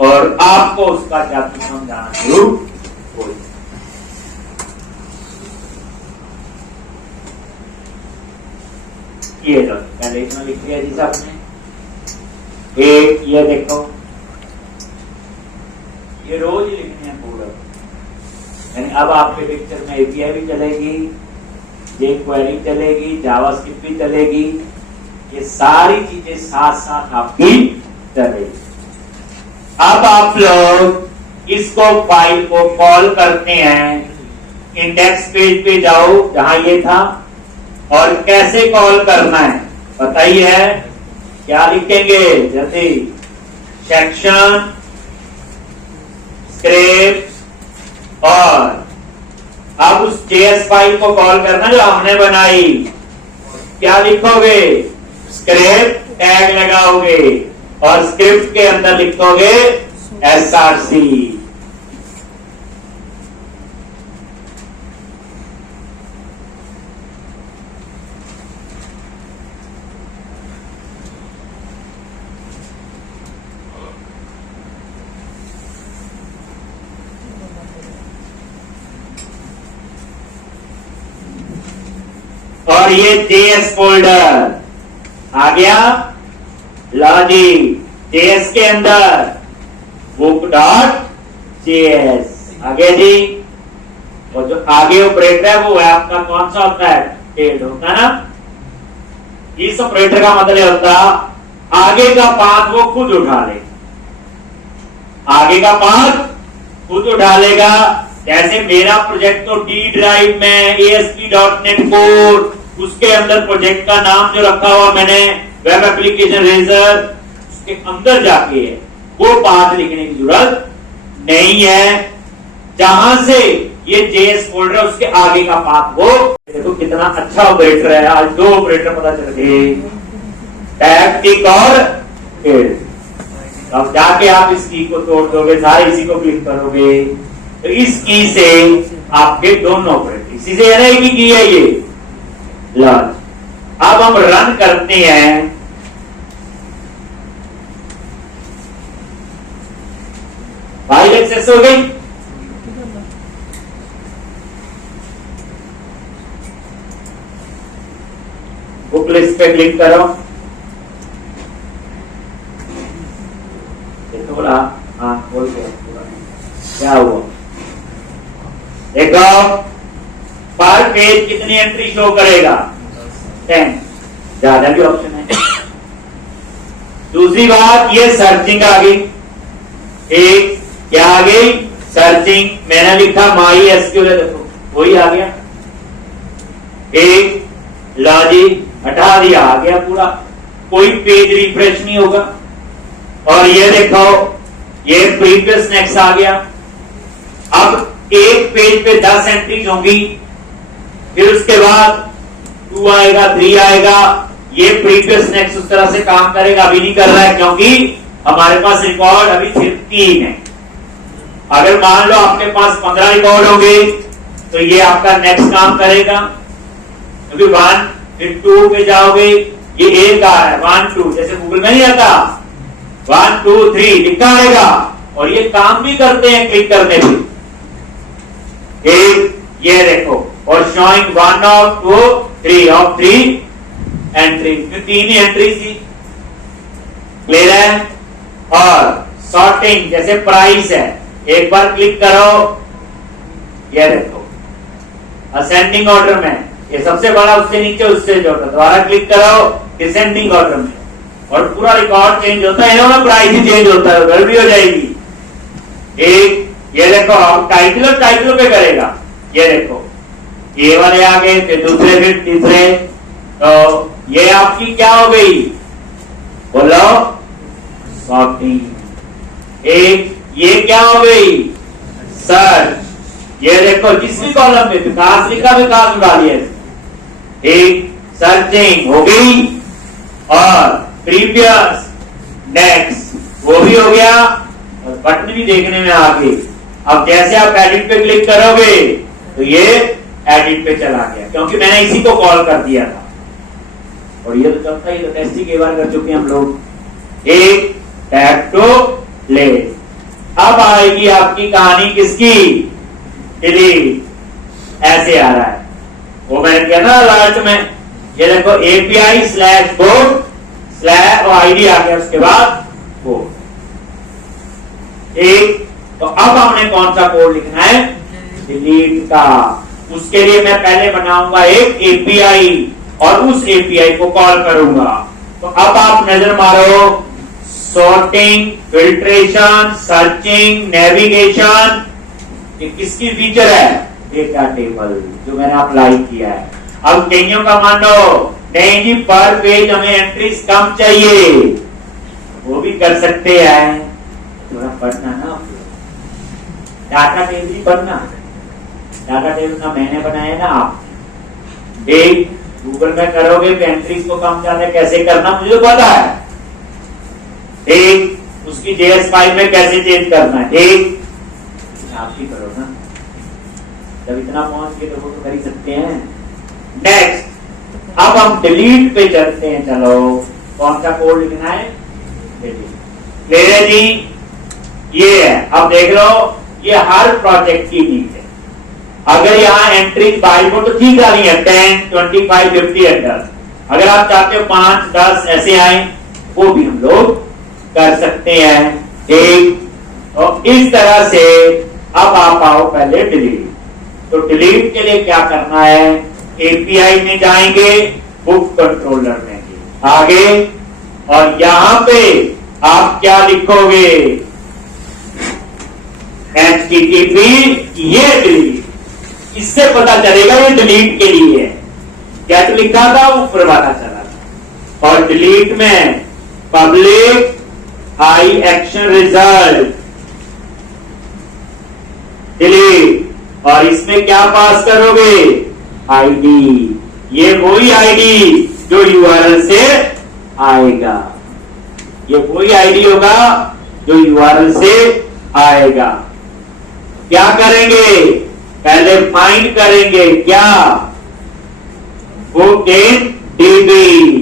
और आपको उसका जादू समझाना शुरू हो। ये लो, पहले इतना लिख लिया जी आपने। एक ये देखो, ये रोज ही लिखने हैं पूरा, यानी अब आपके पिक्चर में एपीआई भी चलेगी, ये क्वेरी चलेगी, जावास्क्रिप्ट भी चलेगी, ये सारी चीजें साथ साथ आपकी चलेगी। अब आप लोग इसको फाइल को कॉल करते हैं इंडेक्स पेज पे जाओ जहां ये था, और कैसे कॉल करना है बताइए। है क्या लिखेंगे, जैसे सेक्शन, स्क्रिप्ट, और अब उस JS फाइल को कॉल करना जो हमने बनाई। क्या लिखोगे, स्क्रिप्ट टैग लगाओगे और स्क्रिप्ट के अंदर लिखोगे SRC। और ये JS फोल्डर आ गया, लॉजिक JS के अंदर book.js आगे जी। और जो आगे ऑपरेटर है वो है आपका कौन सा होता है, टेल होता है ना। इस ऑपरेटर का मतलब होता आगे का पाथ वो खुद उठा ले, आगे का पाथ खुद उठा लेगा। जैसे मेरा प्रोजेक्ट तो डी ड्राइव में ASP.NET कोर, उसके अंदर प्रोजेक्ट का नाम जो रखा हुआ मैंने वेब एप्लीकेशन रेजर, उसके अंदर जाके है, वो पाथ लिखने की जरूरत नहीं है। जहां से ये JS फोल्डर है उसके आगे का पाथ वो देखो कितना अच्छा ऑपरेटर है। आज दो ऑपरेटर पता चल गए, टैग, टिक और टिल। अब जाके आप इस की को तोड़ दोगे, सारे इसी को क्लिक करोगे तो इस की से आपके दोनों ऑपरेटर, इसी से है ना की है ये लॉन्च। अब हम रन करते हैं, फाइल एक्सेस हो गई। बुक लिस्ट पे क्लिक करो, थोड़ा हाँ बोल क्या हुआ देखो, पर पेज कितनी एंट्री शो करेगा, 10, ज्यादा भी ऑप्शन है। दूसरी बात ये सर्चिंग आ गई, एक क्या आ गई, सर्चिंग। मैंने लिखा माई SQL, देखो वही आ गया। एक लॉजिक हटा दिया, आ गया पूरा, कोई पेज रिफ्रेश नहीं होगा। और ये देखो ये प्रीवियस नेक्स्ट आ गया। अब एक पेज पे 10 एंट्रीज होंगी, फिर उसके बाद 2 आएगा, 3 आएगा। ये प्रीवियस नेक्स्ट उस तरह से काम करेगा, अभी नहीं कर रहा है क्योंकि हमारे पास रिकॉर्ड अभी सिर्फ 3 है। अगर मान लो आपके पास 15 रिकॉर्ड होंगे तो ये आपका नेक्स्ट काम करेगा, क्योंकि 1 फिर 2 पे जाओगे, ये एक आ रहा है 1 2, जैसे गूगल में नहीं आता 1 2 3 लिखा आएगा, और ये काम भी करते हैं क्लिक करने पे। एक ये देखो, और showing 1 of 2 3 of 3 entry, 3 he entry थी, क्लियर है। और सॉर्टिंग, जैसे प्राइस है, एक बार क्लिक करो, ये देखो असेंडिंग ऑर्डर में, ये सबसे बड़ा उससे नीचे उससे छोटा, दोबारा क्लिक करो डिसेंडिंग ऑर्डर में, और पूरा रिकॉर्ड चेंज होता है ना, प्राइस ही चेंज होता है, गड़बड़ी हो जाएगी। एक ये देखो टाइटल पे करेगा, ये देखो ये वाले आ गए, फिर दूसरे, फिर तीसरे, तो ये आपकी क्या हो गई, बोलो सॉर्टिंग। एक ये क्या हो गई, सर्च। ये देखो जिस भी कॉलम में विकास लिखा, विकास उड़ा लिया। एक सर्चिंग हो गई, और प्रीवियस नेक्स्ट वो भी हो गया, और बटन भी देखने में आ गई। अब जैसे आप एडिट पे क्लिक करोगे तो ये एडिट पे चला गया, क्योंकि मैंने इसी को कॉल कर दिया था। और ये तो चलता ही, तो टेस्ट ही कई बार कर चुके हैं हम लोग। एक टैब टू प्लेस। अब आएगी आपकी कहानी किसकी, डिलीट। ऐसे आ रहा है, वो मैंने किया ना अलर्ट में, ये देखो API/book/ और ID आ गया, उसके बाद वो एक। तो अब हमने कौन सा कोड लिखना है, डिलीट का। उसके लिए मैं पहले बनाऊंगा एक API, और उस API को कॉल करूंगा। तो अब आप नजर मारो, सॉर्टिंग, फिल्ट्रेशन, सर्चिंग, नेविगेशन, ये किसकी फीचर है, डेटा टेबल जो मैंने अप्लाई किया है। अब कईयों का मानो नहीं जी पर पेज हमें एंट्रीज कम चाहिए, वो भी कर सकते हैं। थोड़ा पढ़ना ना, डाटा टेबल ही पढ़ना। डाटा टेबल ना मैंने बनाया ना आप देख गूगल में करोगे एंट्रीज को कम ज्यादा कैसे करना मुझे पता है। ठीक, उसकी जेएस फाइल में कैसे चेंज करना है, ठीक आप ही करो ना, जब इतना पहुंच गए तो वो तो कर ही सकते हैं। नेक्स्ट, अब हम डिलीट पे चलते हैं। चलो कौन सा कोड लिखना है, क्लियर है जी, ये है। अब देख लो ये हर प्रोजेक्ट की नीड है। अगर यहाँ एंट्रीज बाई को तो ठीक आ रही है 10, 25, 50 एंटर, अगर आप चाहते हो 5, 10 ऐसे आए वो भी हम लोग कर सकते हैं। ठीक, तो इस तरह से अब आप आओ पहले डिलीट। तो डिलीट के लिए क्या करना है, एपीआई में जाएंगे, बुक कंट्रोलर में आगे, और यहां पे आप क्या लिखोगे, HTTP ये डिलीट, इससे पता चलेगा ये डिलीट के लिए है। क्या तो लिखा था ऊपर वाला चला था, और डिलीट में public high action result delete, और इसमें क्या पास करोगे, आईडी। ये वही आईडी जो यूआरएल से आएगा, ये वही आईडी होगा जो यूआरएल से आएगा। क्या करेंगे, पहले फाइंड करेंगे, क्या बुक इन डीबी,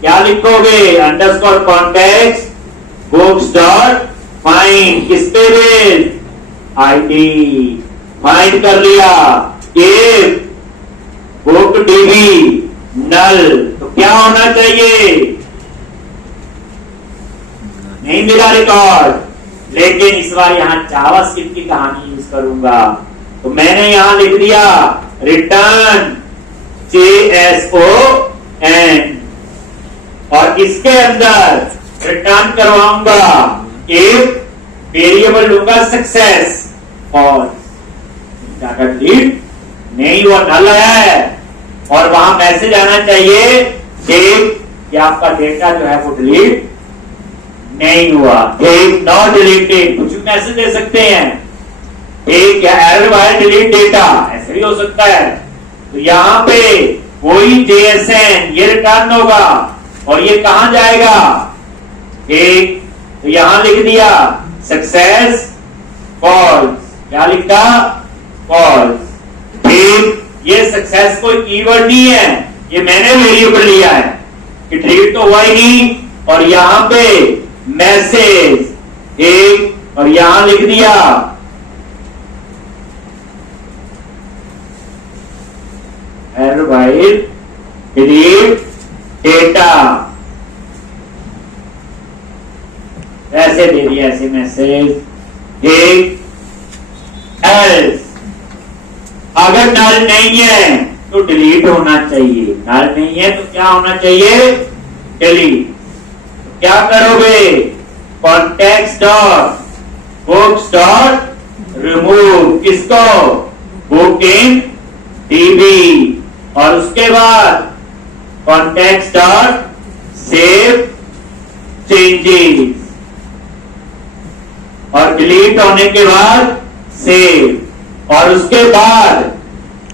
क्या लिखोगे, underscore context books dot find, किस पे बेस, आईडी। फाइंड कर लिया, इफ बुक डीबी नल, तो क्या होना चाहिए, नहीं मिला रिकॉर्ड। लेकिन इस बार यहां जावास्क्रिप्ट की कहानी यूज करूंगा, तो मैंने यहां लिख दिया रिटर्न JSON, और इसके अंदर रिटर्न करवाऊंगा एक वेरिएबल लूंगा सक्सेस, और डाटा डिलीट नहीं हुआ, नल है, और वहां मैसेज आना चाहिए देख कि आपका डेटा जो है वो डिलीट नहीं हुआ, ठीक, नॉट डिलीटेड, कुछ भी मैसेज दे सकते हैं, ठीक, या एरर बाय डिलीट डेटा ऐसे भी हो सकता है। तो यहां पे वही JSN ये रिटर्न होगा, और ये कहां जाएगा, ठीक, तो यहां लिख दिया सक्सेस फॉल्स, क्या लिखा, फॉल्स, ठीक। ये सक्सेस कोई कीवर्ड नहीं है, ये मैंने वेरिएबल लिया है कि डिलीट तो हुआ ही नहीं, और यहां पे मैसेज, ठीक, और यहां लिख दिया एरर बाय डिलीट डेटा, ऐसे दे दिया, ऐसे मैसेज, ठीक। एल्स, अगर नल नहीं है तो डिलीट होना चाहिए, नल नहीं है तो क्या होना चाहिए, डिलीट। तो क्या करोगे, context dot books dot remove, किसको, बुक इन डीबी, और उसके बाद कॉन्टेक्स्ट डॉट सेव चेंजेस, और डिलीट होने के बाद सेव, और उसके बाद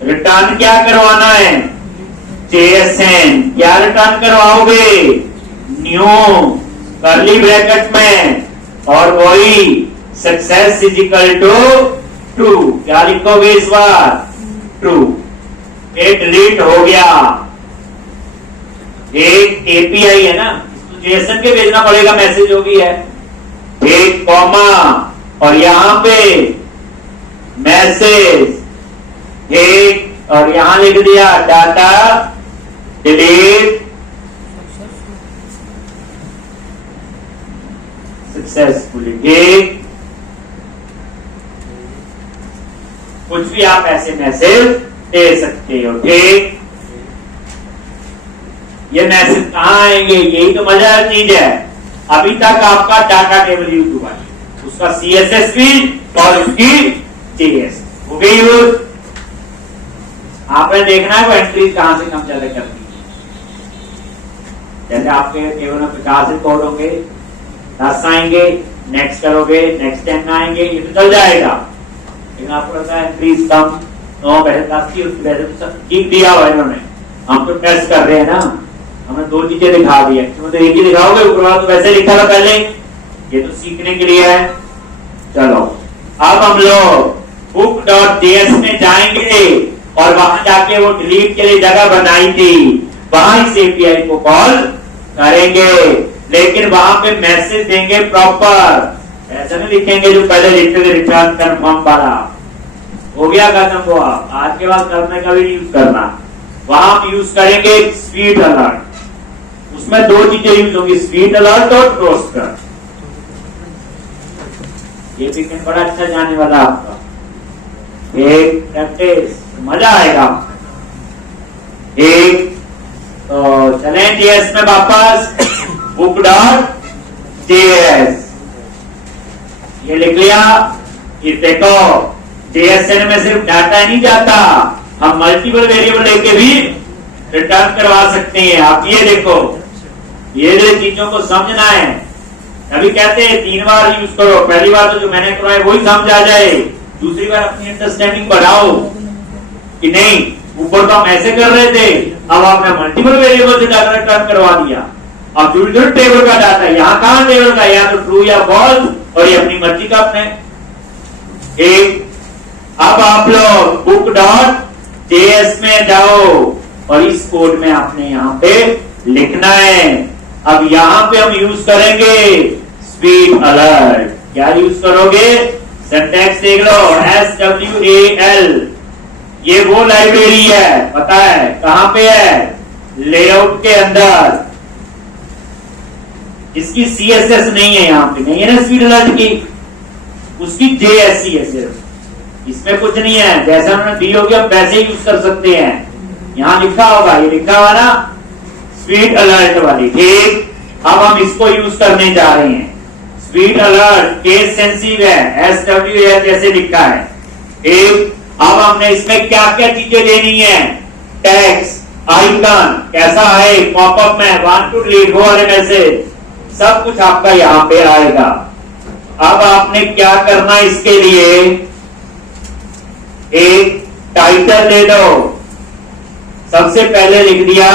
रिटर्न क्या करवाना है, JSN, क्या रिटर्न करवाओगे, न्यू कर्ली ब्रैकेट में, और वही success is equal to true, क्या लिखोगे इस बार, ट्रू। ये डिलीट हो गया, एक API है ना, तो JSN के भेजना पड़ेगा, मैसेज जो भी है, एक कॉमा, और यहां पे मैसेज, एक, और यहां लिख दिया डाटा डिलीट सक्सेसफुली, ठीक। कुछ भी आप ऐसे मैसेज दे सकते हो, ठीक। ये मैसेज कहां आएंगे, यही तो मजेदार चीज है। अभी तक आपका डाटा टेबल यूज हुआ है, उसका CSS भी और उसकी JS हो गई यूज, आपने देखना है वो एंट्री कहां से कम ज्यादा करती है। जैसे आपके टेबल में 50 रिकॉर्ड होंगे, 10 आएंगे, नेक्स्ट करोगे, नेक्स्ट 10 आएंगे, ये तो चल जाएगा। लेकिन आपको लगता है एंट्रीज कम 9 वैसे 10 की, उसकी वैसे तो ठीक दिया हुआ इन्होंने। हम तो टेस्ट कर रहे हैं ना, हमें 2 चीजें दिखा दी है, तो एक ही दिखाओगे, ऊपर तो वैसे लिखा था पहले, ये तो सीखने के लिए है। चलो अब हम लोग book.js में जाएंगे और वहां जाके वो डिलीट के लिए जगह बनाई थी, वहां इस एपीआई को कॉल करेंगे, लेकिन वहां पे मैसेज देंगे प्रॉपर, ऐसा नहीं लिखेंगे जो पहले लिखते थे रिटर्न कन्फर्म वाला, हो गया खत्म हुआ, आज के बाद करने का भी यूज करना। वहां हम यूज करेंगे स्पीड अलर्ट, उसमें 2 चीजें यूज होंगी, स्पीड अलर्ट और टोस्टर। ये वीकेंड बड़ा अच्छा जाने वाला आपका, एक प्रैक्टिस मजा आएगा। एक तो चलें JS में वापस, book.js ये लिख लिया। ये देखो JSN में सिर्फ डाटा नहीं जाता, हम मल्टीपल वेरिएबल लेके भी रिटर्न करवा सकते हैं। आप ये देखो, ये जो चीजों को समझना है, अभी कहते हैं 3 बार यूज करो, पहली बार तो जो मैंने करवाया वही समझ आ जाए, दूसरी बार अपनी अंडरस्टैंडिंग बढ़ाओ कि नहीं, ऊपर तो हम ऐसे कर रहे थे, अब आपने मल्टीपल वेरिएबल से डाटा रिटर्न करवा दिया। अब जो टेबल का डाटा, यहाँ कहां टेबल का, या तो ट्रू या फॉल्स, और ये अपनी मर्जी का अपने एक। अब आप लोग book.js में जाओ और इस कोड में आपने यहाँ पे लिखना है। अब यहाँ पे हम यूज करेंगे स्पीड अलर्ट। क्या यूज करोगे, सिंटैक्स देख लो, SWAL, ये वो लाइब्रेरी है, पता है कहां पे है, लेआउट के अंदर। इसकी CSS नहीं है, यहाँ पे नहीं है ना स्पीड अलर्ट की, उसकी JSC है सिर्फ, इसमें कुछ नहीं है, जैसा उन्होंने दी होगी आप वैसे यूज कर सकते हैं। यहाँ लिखा होगा, ये लिखा हुआ ना स्पीड अलर्ट वाली, ठीक। अब हम इसको यूज करने जा रहे हैं। स्पीड अलर्ट केस सेंसिटिव है, SWAL जैसे लिखा है, ठीक। अब हमने इसमें क्या क्या चीजें देनी है, टेक्स्ट, आइकन कैसा है, पॉपअप में 1 to delete हो वाले मैसेज, सब कुछ आपका यहाँ पे आएगा। अब आपने क्या करना है, इसके लिए एक टाइटल दे दो। सबसे पहले लिख दिया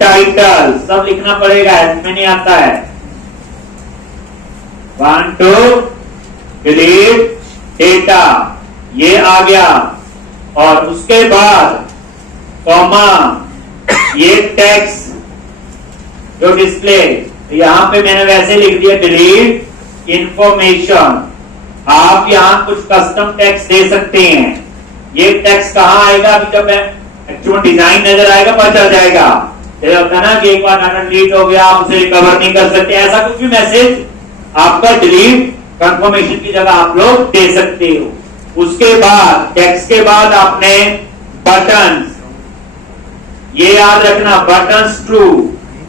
टाइटल, सब लिखना पड़ेगा, इसमें नहीं आता है। 1 to delete डेटा, ये आ गया, और उसके बाद कॉमा, ये टेक्स्ट जो डिस्प्ले, यहां पे मैंने वैसे लिख दिया डिलीट इंफॉर्मेशन। आप यहां कुछ कस्टम टेक्स्ट दे सकते हैं। ये टेक्स्ट कहां आएगा, अभी जब एक्चुअल डिजाइन नजर आएगा पता चल जाएगा। जैसे होता ना कि एक बार डाटा डिलीट हो गया, आप उसे रिकवर नहीं कर सकते, ऐसा कुछ भी मैसेज आपका डिलीट कंफर्मेशन की जगह आप लोग दे सकते हो। उसके बाद टेक्स्ट के बाद आपने बटन, ये याद रखना, बटन ट्रू,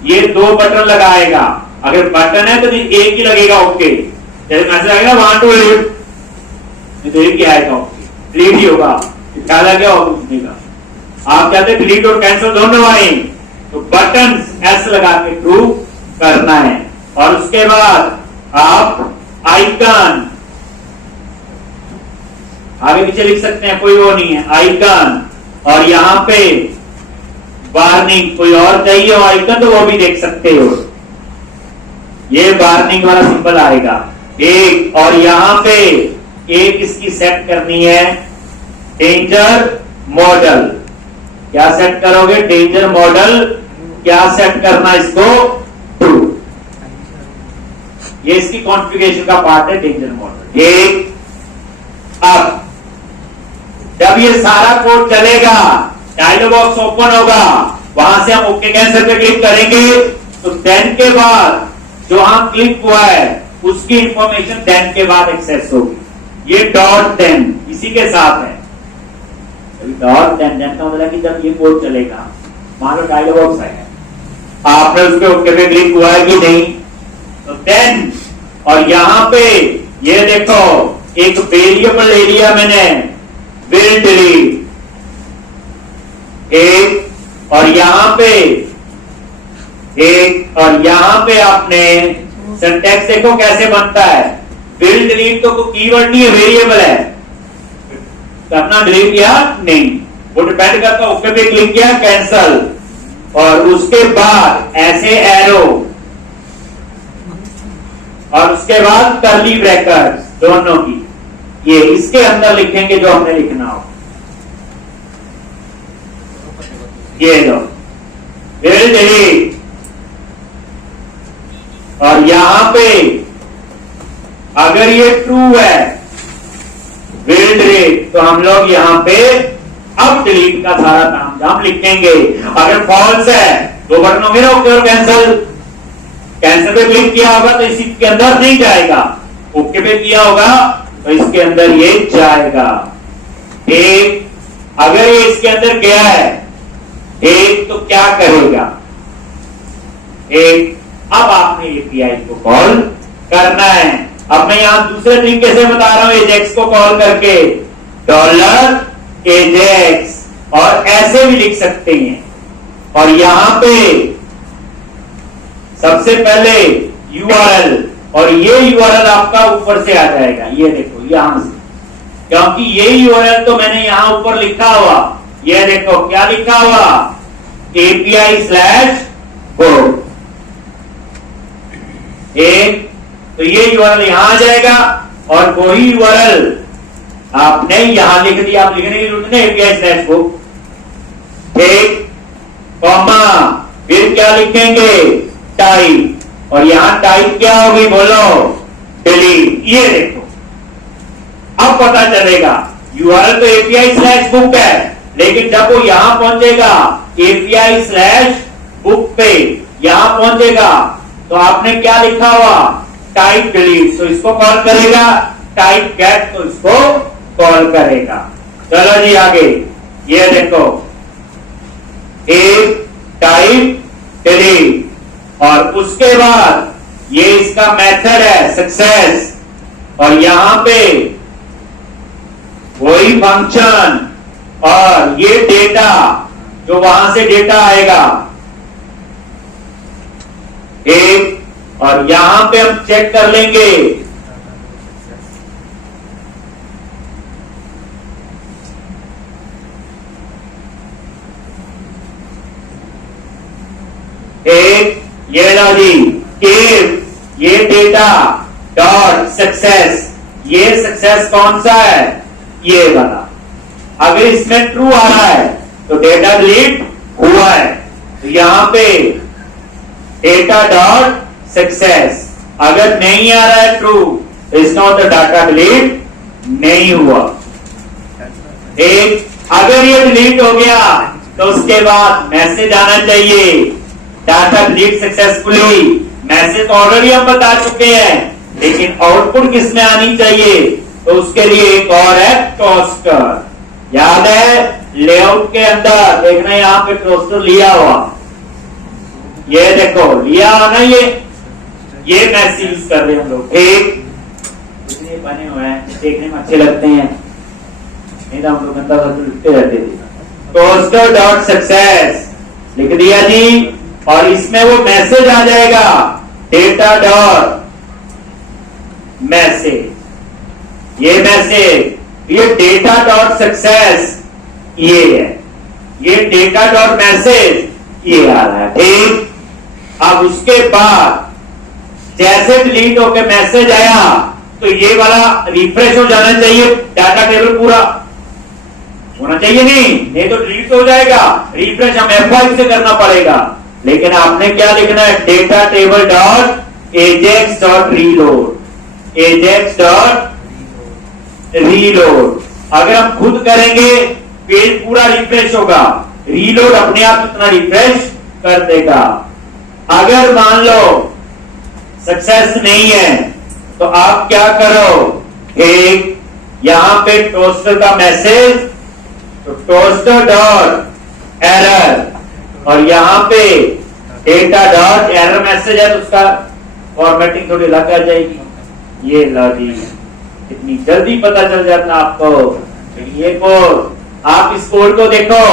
ये 2 बटन लगाएगा। अगर बटन है तो एक ही लगेगा, ओके। जैसे मैसेज आएगा 1 to delete, तो एक ही आएगा, ओके, डिलीट ही होगा, ख्याल आ गया और पूछने का। आप चाहते डिलीट और कैंसिल दोनों आए, तो बटन एस लगा के ट्रू करना है। और उसके बाद आप आइकन आगे पीछे लिख सकते हैं, कोई वो नहीं है, आइकन, और यहां पे वार्निंग, कोई और चाहिए हो आइकन तो वो भी देख सकते हो, ये वार्निंग वाला सिंबल आएगा एक। और यहां पे एक इसकी सेट करनी है डेंजर मॉडल। क्या सेट करोगे, डेंजर मॉडल, क्या सेट करना इसको, ट्रू। ये इसकी कॉन्फ़िगरेशन का पार्ट है, डेंजर मॉडल, एक। अब जब ये सारा कोड चलेगा, डायलॉग बॉक्स ओपन होगा, वहां से हम ओके कैंसिल पे क्लिक करेंगे, तो देन के बाद जो हम क्लिक हुआ है उसकी इंफॉर्मेशन देन के बाद एक्सेस होगी। ये डॉट देन इसी के साथ है, डॉट देन, देन का मतलब कि जब ये कोड चलेगा, मान लो डायलॉग बॉक्स है, आपने उसके ओके पे क्लिक हुआ है कि नहीं, तो देन, और यहां पे ये देखो एक वेरिएबल एरिया मैंने विल डिलीट, एक, और यहां पे एक, और यहां पे आपने सिंटैक्स देखो कैसे बनता है। बिल्ड डिलीट तो कोई कीवर्ड नहीं है, वेरिएबल है, तो अपना डिलीट किया नहीं, वो डिपेंड करता है। ओके पे क्लिक किया, कैंसल, और उसके बाद ऐसे एरो, और उसके बाद कर्ली ब्रैकेट्स दोनों की, ये इसके अंदर लिखेंगे जो हमने लिखना हो। ये लो बिल्ड डिलीट, और यहां पे अगर ये ट्रू है बिल्ड डिलीट, तो हम लोग यहां पे अब डिलीट का सारा तामझाम लिखेंगे। अगर फॉल्स है तो बटन होंगे ना ओके और कैंसिल, कैंसिल पे क्लिक किया होगा तो इसी के अंदर नहीं जाएगा, ओके पे किया होगा तो इसके अंदर ये जाएगा। एक, अगर ये इसके अंदर गया है एक, तो क्या करेगा एक, अब आपने एपीआई को कॉल करना है। अब मैं यहां दूसरे तरीके से बता रहा हूं, एजेक्स को कॉल करके $एजेक्स, और ऐसे भी लिख सकते हैं। और यहां पे सबसे पहले यूआरएल, और ये यूआरएल आपका ऊपर से आ जाएगा, ये देखो यहां से, क्योंकि ये यूआरएल तो मैंने यहां ऊपर लिखा हुआ, ये देखो क्या लिखा हुआ, API/book। एक, तो ये यूआरएल यहां आ जाएगा, और वही यूआरएल आपने यहां लिख दिया, आप लिखने की जरूरत नहीं, API/book। एक, कॉमा, फिर क्या लिखेंगे, टाइप, और यहां टाइप क्या होगी बोलो, डिलीट। ये देखो अब पता चलेगा, यूआरएल तो API/book है, लेकिन जब वो यहां पहुंचेगा API/book पे यहां पहुंचेगा, तो आपने क्या लिखा हुआ, टाइप डिलीट, तो इसको कॉल करेगा, टाइप गेट तो इसको कॉल करेगा। चलो जी आगे, ये देखो एक, टाइप डिलीट, और उसके बाद ये इसका मेथड है सक्सेस, और यहां पे वही फंक्शन, और ये डेटा जो वहां से डेटा आएगा एक, और यहां पे हम चेक कर लेंगे एक, ये लो जी, ये डेटा डॉट सक्सेस, ये सक्सेस कौन सा है, ये वाला। अगर इसमें ट्रू आ रहा है तो डेटा डिलीट हुआ है, तो यहां पे डेटा डॉट सक्सेस, अगर नहीं आ रहा है ट्रू तो इसका मतलब डाटा डिलीट नहीं हुआ। एक, अगर ये डिलीट हो गया तो उसके बाद मैसेज आना चाहिए, data delete successfully. Message already हम बता चुके हैं, लेकिन आउटपुट किसमें आनी चाहिए, तो उसके लिए एक और है टोस्टर, याद है लेआउट के अंदर देखना, यहां पे टोस्टर लिया हुआ, ये देखो लिया हुआ ना, ये मैसेज यूज कर रहे हैं हम लोग। एक, इतने बने हुए हैं देखने में अच्छे लगते हैं, नहीं तो हम लोग गंदा सा लिखते रहते थे। टोस्टर डॉट सक्सेस लिख दिया जी, और इसमें वो मैसेज आ जाएगा, डेटा डॉट मैसेज, ये मैसेज, ये डेटा डॉट सक्सेस ये है, ये डेटा डॉट मैसेज ये आ रहा है। ठीक, अब उसके बाद जैसे डिलीट होके मैसेज आया तो ये वाला रिफ्रेश हो जाना चाहिए, डाटा टेबल पूरा होना चाहिए, नहीं तो डिलीट हो जाएगा। रिफ्रेश हम F5 से करना पड़ेगा, लेकिन आपने क्या लिखना है, data table dot Ajax dot reload, Ajax dot reload. अगर हम खुद करेंगे पेज पूरा रिफ्रेश होगा, रीलोड अपने आप इतना रिफ्रेश कर देगा। अगर मान लो सक्सेस नहीं है तो आप क्या करो, एक यहां पे टोस्टर का मैसेज, तो टोस्टर डॉट एरर, और यहां पे डेटा डॉट एरर मैसेज है तो उसका फॉर्मेटिंग थोड़ी अलग आ जाएगी। ये लो जी, इतनी जल्दी पता चल जाता आपको। ये कोड, आप इस कोड को देखो,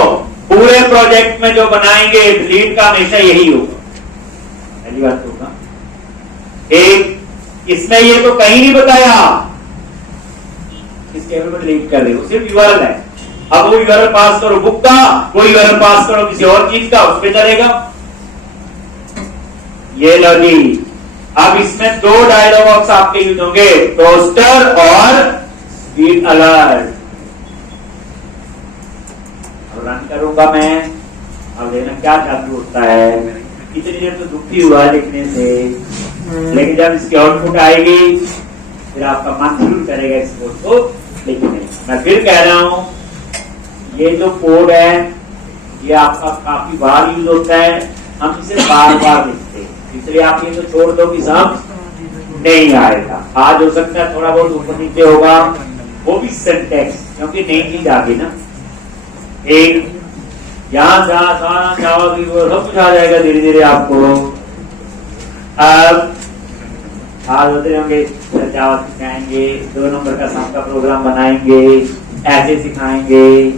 पूरे प्रोजेक्ट में जो बनाएंगे डिलीट का हमेशा यही होगा, पहली बात होगा। एक इसमें ये तो कहीं नहीं बताया इस टेबल को डिलीट कर दे, सिर्फ यूआरएल है। अब वो यूआरएल पास करो बुक का, वो यूआरएल पास करो किसी और चीज का, उस पर चलेगा। ये लो जी, अब इसमें दो डायलॉग बॉक्स आपके यूज होंगे, टोस्टर और स्पीड अलर्ट। अब रन करूंगा मैं, अब देखना क्या जादू होता है। इतनी देर तो दुखी हुआ लिखने से, लेकिन जब इसकी आउटपुट आएगी फिर आपका मन शुरू करेगा इस कोड को लिखने। मैं फिर कह रहा हूं, ये जो कोड है ये आपका काफी बार यूज होता है, हम इसे बार बार लिखते हैं, इसलिए आप ये तो छोड़ दो कि समझ नहीं आएगा। आज हो सकता है थोड़ा बहुत ऊपर नीचे होगा, वो भी सिंटैक्स, क्योंकि नई चीज आ गई ना। एक यहां जहां जाओगी वो सब कुछ आ जाएगा धीरे धीरे आपको। अब आज होते होंगे जावा सिखाएंगे, 2 नंबर का सम का प्रोग्राम बनाएंगे, ऐसे सिखाएंगे,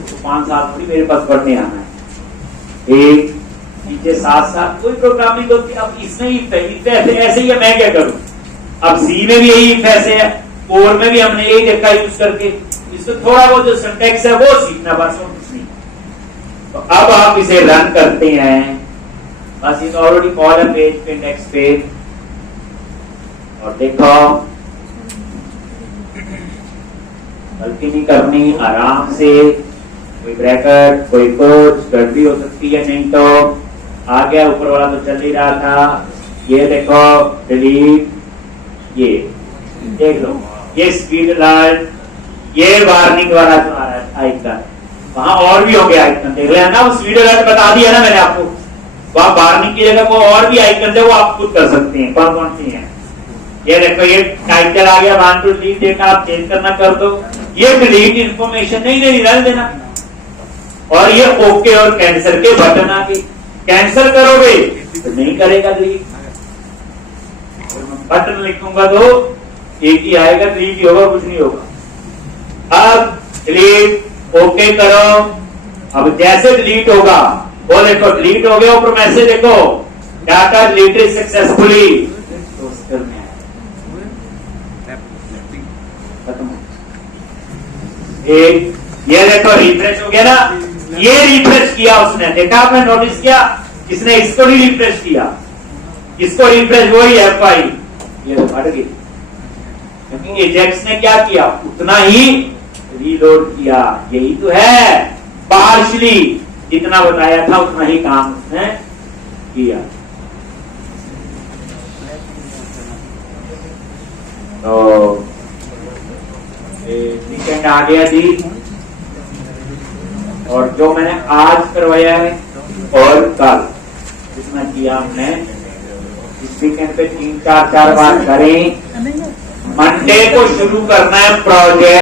तो 5 साल थोड़ी मेरे पास पढ़ने आना है। एक नीचे 7 कोई प्रोग्रामिंग होती है। अब इसमें ही ऐसे ही है, मैं क्या करूं? अब सी में भी यही ऐसे है, कोर में भी हमने यही देखा यूज करके। इसको थोड़ा बहुत जो सिंटैक्स है वो सीखना, बस और कुछ नहीं। तो अब आप इसे रन करते हैं, बस इस ऑलरेडी कॉल है पेज पे, नेक्स्ट पेज, और देखो गलती नहीं करनी, आराम से, कोई ब्रैकेट कोई कुछ गड़बड़ी हो सकती है, नहीं तो आ गया ऊपर वाला तो चल ही रहा था। ये देखो डिलीट, ये देख लो, ये स्पीड अलर्ट, ये वार्निंग वाला आइकन, वहां और भी होंगे आइकन, देख लेना। वो स्पीड अलर्ट बता दिया ना मैंने आपको, वहां वार्निंग की जगह वो और भी आइकन है, वो आप खुद कर सकते हैं कौन कौन सी है। ये देखो ये टाइटल आ गया, 1 to delete देखा, आप चेंज करना कर दो। ये डिलीट इंफॉर्मेशन नहीं रहने देना, और ये ओके और कैंसिल के बटन आ गए। कैंसिल करोगे तो नहीं करेगा डिलीट, बटन लिखूंगा तो एक ही आएगा, डिलीट ही होगा, कुछ नहीं होगा। अब डिलीट ओके करो, अब जैसे डिलीट होगा वो देखो डिलीट हो गया, ऊपर मैसेज देखो, डाटा डिलीटेड सक्सेसफुली, एक ये देखो रिफ्रेश हो गया ना, ये रिफ्रेश किया उसने, देखा आपने, नोटिस किया, किसने इसको नहीं रिफ्रेश किया, इसको रिफ्रेश वही F5, ये तो हट गई, क्योंकि एजेक्स ने क्या किया, उतना ही रीलोड किया। यही तो है पार्शली, जितना बताया था उतना ही काम उसने किया। तो वीकेंड आ गया जी, और जो मैंने आज करवाया है और कल जितना किया हमने, इस वीकेंड पे 3-4 बार करें। मंडे को शुरू करना है प्रोजेक्ट।